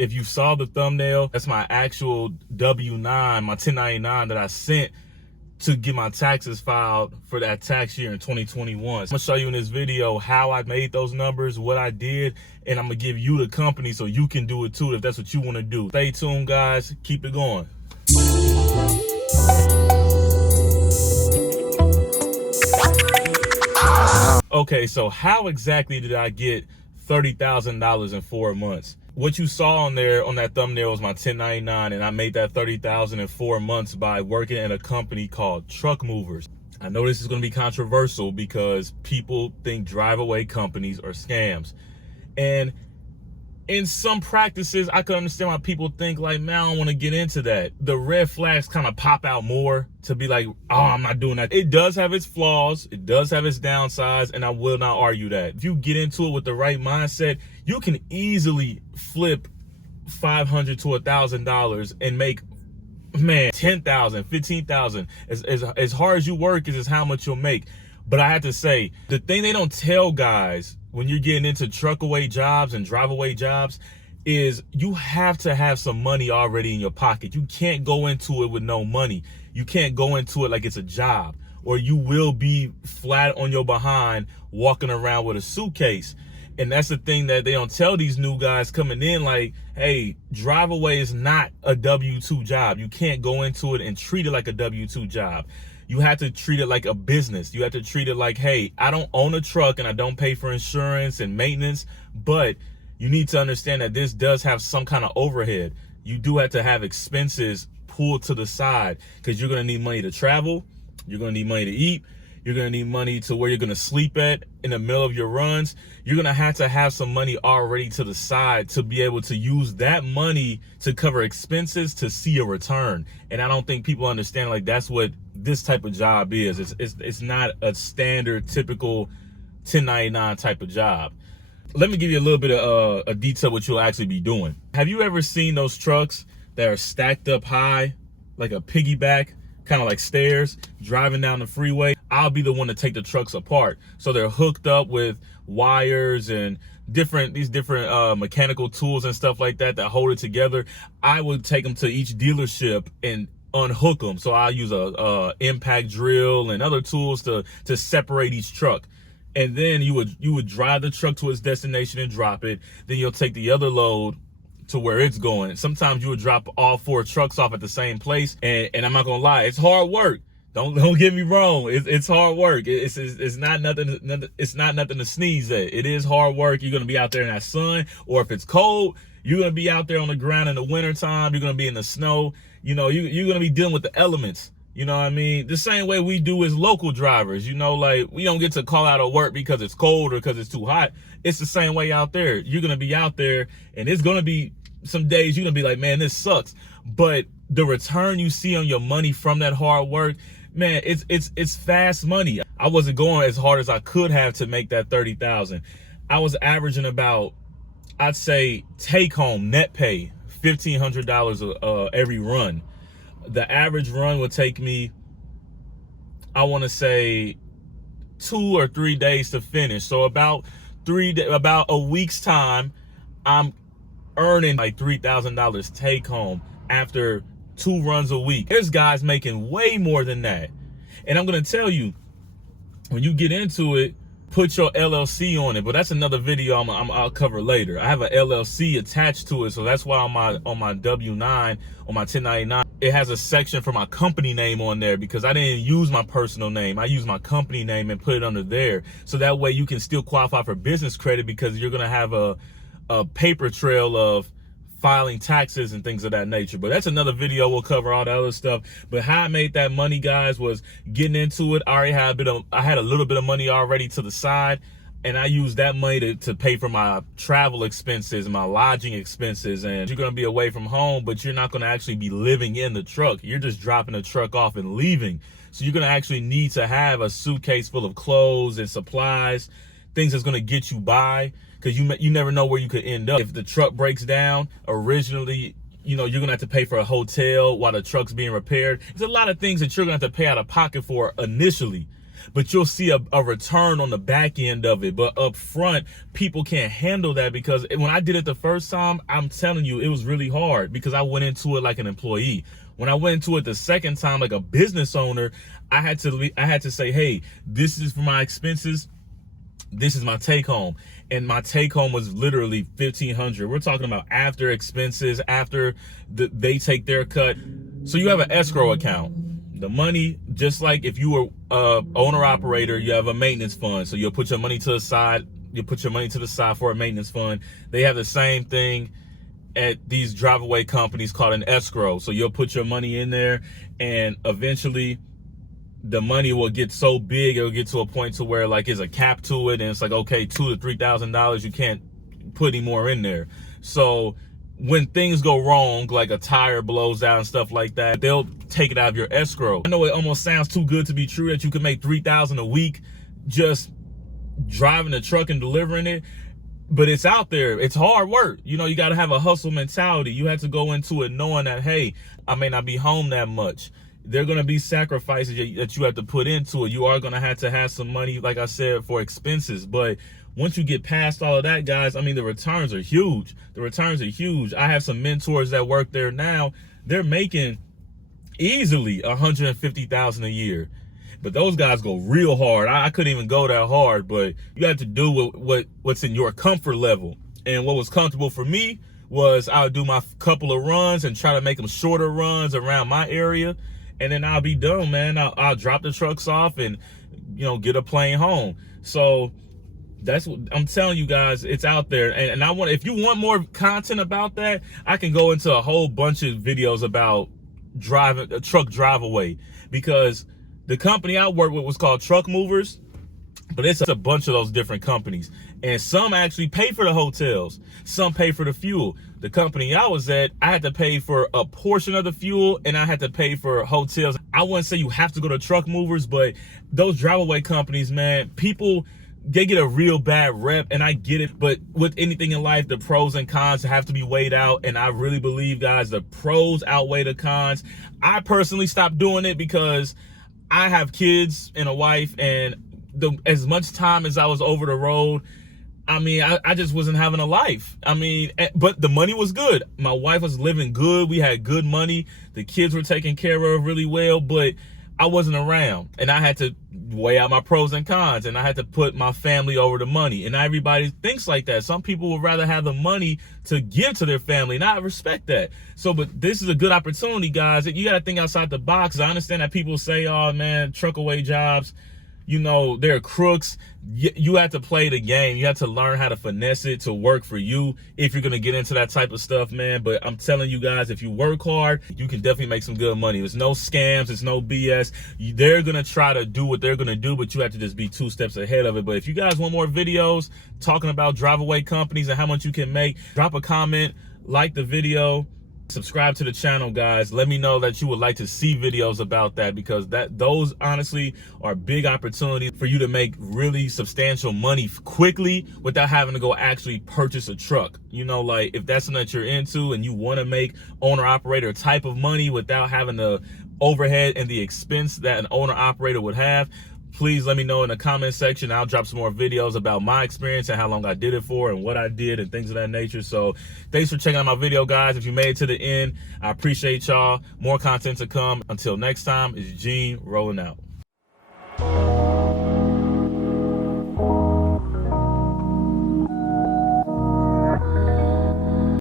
If you saw the thumbnail, that's my actual W-9, my 1099 that I sent to get my taxes filed for that tax year in 2021. I'm gonna show you in this video how I made those numbers, what I did, and I'm gonna give you the company so you can do it too if that's what you wanna do. Stay tuned, guys. Keep it going. Okay, so how exactly did I get $30,000 in 4 months? What you saw on there on that thumbnail was my 1099, and I made that $30,000 in 4 months by working at a company called Truck Movers. I know this is going to be controversial because people think drive-away companies are scams. And in some practices, I can understand why people think like, man, I don't want to get into that. The red flags kind of pop out more to be like, oh, I'm not doing that. It does have its flaws. It does have its downsides, and I will not argue that. If you get into it with the right mindset, you can easily flip $500 to $1,000 and make, man, $10,000, $15,000. As hard as you work is how much you'll make. But I have to say, the thing they don't tell guys when you're getting into truck-away jobs and drive-away jobs is you have to have some money already in your pocket. You can't go into it with no money. You can't go into it like it's a job, or you will be flat on your behind walking around with a suitcase. And that's the thing that they don't tell these new guys coming in, like, hey, drive-away is not a W-2 job. You can't go into it and treat it like a W-2 job. You have to treat it like a business. You have to treat it like, hey, I don't own a truck and I don't pay for insurance and maintenance, but you need to understand that this does have some kind of overhead. You do have to have expenses pulled to the side because you're going to need money to travel. You're going to need money to eat. You're going to need money to where you're going to sleep at in the middle of your runs. You're going to have some money already to the side to be able to use that money to cover expenses to see a return. And I don't think people understand, like, that's what this type of job is. It's not a standard, typical 1099 type of job. Let me give you a little bit of a detail what you'll actually be doing. Have you ever seen those trucks that are stacked up high, like a piggyback, kind of like stairs, driving down the freeway? I'll be the one to take the trucks apart. So they're hooked up with wires and these different mechanical tools and stuff like that hold it together. I would take them to each dealership and unhook them. So I'll use a impact drill and other tools to separate each truck. And then you would drive the truck to its destination and drop it. Then you'll take the other load to where it's going. Sometimes you would drop all 4 trucks off at the same place. And I'm not gonna lie, it's hard work. Don't get me wrong. It's hard work. It's not nothing. It's not nothing to sneeze at. It is hard work. You're gonna be out there in that sun, or if it's cold, you're gonna be out there on the ground in the wintertime. You're gonna be in the snow. You know, you're gonna be dealing with the elements. You know what I mean? The same way we do as local drivers. You know, like, we don't get to call out of work because it's cold or because it's too hot. It's the same way out there. You're gonna be out there, and it's gonna be some days you're gonna be like, man, this sucks. But the return you see on your money from that hard work, man, it's fast money. I wasn't going as hard as I could have to make that 30,000. I was averaging about, I'd say, take home net pay $1,500 every run. The average run would take me, I want to say, 2 or 3 days to finish. So about a week's time, I'm earning like $3,000 take home after 2 runs a week. There's guys making way more than that. And I'm going to tell you, when you get into it, put your LLC on it. But that's another video I'll cover later. I have an LLC attached to it. So that's why on my W-9, on my 1099, it has a section for my company name on there, because I didn't use my personal name. I used my company name and put it under there. So that way you can still qualify for business credit, because you're going to have a paper trail of filing taxes and things of that nature. But that's another video. We'll cover all the other stuff. But how I made that money, guys, was getting into it. I already had I had a little bit of money already to the side, and I used that money to pay for my travel expenses, my lodging expenses. And you're going to be away from home, but you're not going to actually be living in the truck. You're just dropping the truck off and leaving. So you're going to actually need to have a suitcase full of clothes and supplies, things that's going to get you by, because you never know where you could end up. If the truck breaks down, originally, you know, you're going to have to pay for a hotel while the truck's being repaired. There's a lot of things that you're going to have to pay out of pocket for initially. but you'll see a return on the back end of it. But up front, people can't handle that, because when I did it the first time, I'm telling you, it was really hard because I went into it like an employee. When I went into it the second time, like a business owner, I had to say, hey, this is for my expenses. This is my take home. And my take home was literally $1,500. We're talking about after expenses, after they take their cut. So you have an escrow account. The money, just like if you were owner operator, you have a maintenance fund. So you'll put your money to the side. You put your money to the side for a maintenance fund. They have the same thing at these drive-away companies called an escrow. So you'll put your money in there, and eventually the money will get so big, it'll get to a point to where like there's a cap to it, and it's like, okay, $2,000 to $3,000, you can't put any more in there. So when things go wrong, like a tire blows out and stuff like that, they'll take it out of your escrow. I know it almost sounds too good to be true that you can make $3,000 a week just driving a truck and delivering it, but it's out there. It's hard work. You know, you got to have a hustle mentality. You have to go into it knowing that, hey, I may not be home that much. There are going to be sacrifices that you have to put into it. You are going to have some money, like I said, for expenses. But once you get past all of that, guys, I mean, the returns are huge. The returns are huge. I have some mentors that work there now. They're making easily $150,000 a year. But those guys go real hard. I couldn't even go that hard, but you have to do what's in your comfort level. And what was comfortable for me was I would do my couple of runs and try to make them shorter runs around my area. And then I'll be done, man. I'll drop the trucks off and, you know, get a plane home. So that's what I'm telling you guys. It's out there. And I want, if you want more content about that, I can go into a whole bunch of videos about driving a truck drive-away, because the company I work with was called Truck Movers, but it's a bunch of those different companies. And some actually pay for the hotels. Some pay for the fuel. The company I was at, I had to pay for a portion of the fuel, and I had to pay for hotels. I wouldn't say you have to go to Truck Movers, but those drive-away companies, man, people, they get a real bad rep, and I get it. But with anything in life, the pros and cons have to be weighed out. And I really believe, guys, the pros outweigh the cons. I personally stopped doing it because I have kids and a wife, and as much time as I was over the road, I mean, I just wasn't having a life. I mean, but the money was good. My wife was living good. We had good money. The kids were taken care of really well, but I wasn't around, and I had to weigh out my pros and cons, and I had to put my family over the money. And everybody thinks like that. Some people would rather have the money to give to their family, and I respect that. So, but this is a good opportunity, guys. You got to think outside the box. I understand that people say, oh man, truckaway jobs, you know, they're crooks. You have to play the game. You have to learn how to finesse it to work for you if you're going to get into that type of stuff, man. But I'm telling you guys, if you work hard, you can definitely make some good money. There's no scams. There's no BS. They're going to try to do what they're going to do, but you have to just be 2 steps ahead of it. But if you guys want more videos talking about drive-away companies and how much you can make, drop a comment, like the video, subscribe to the channel, guys. Let me know that you would like to see videos about that, because those honestly are big opportunities for you to make really substantial money quickly without having to go actually purchase a truck. You know, like if that's something that you're into and you want to make owner operator type of money without having the overhead and the expense that an owner operator would have, please let me know in the comment section. I'll drop some more videos about my experience and how long I did it for and what I did and things of that nature. So thanks for checking out my video, guys. If you made it to the end, I appreciate y'all. More content to come. Until next time, it's Gene rolling out.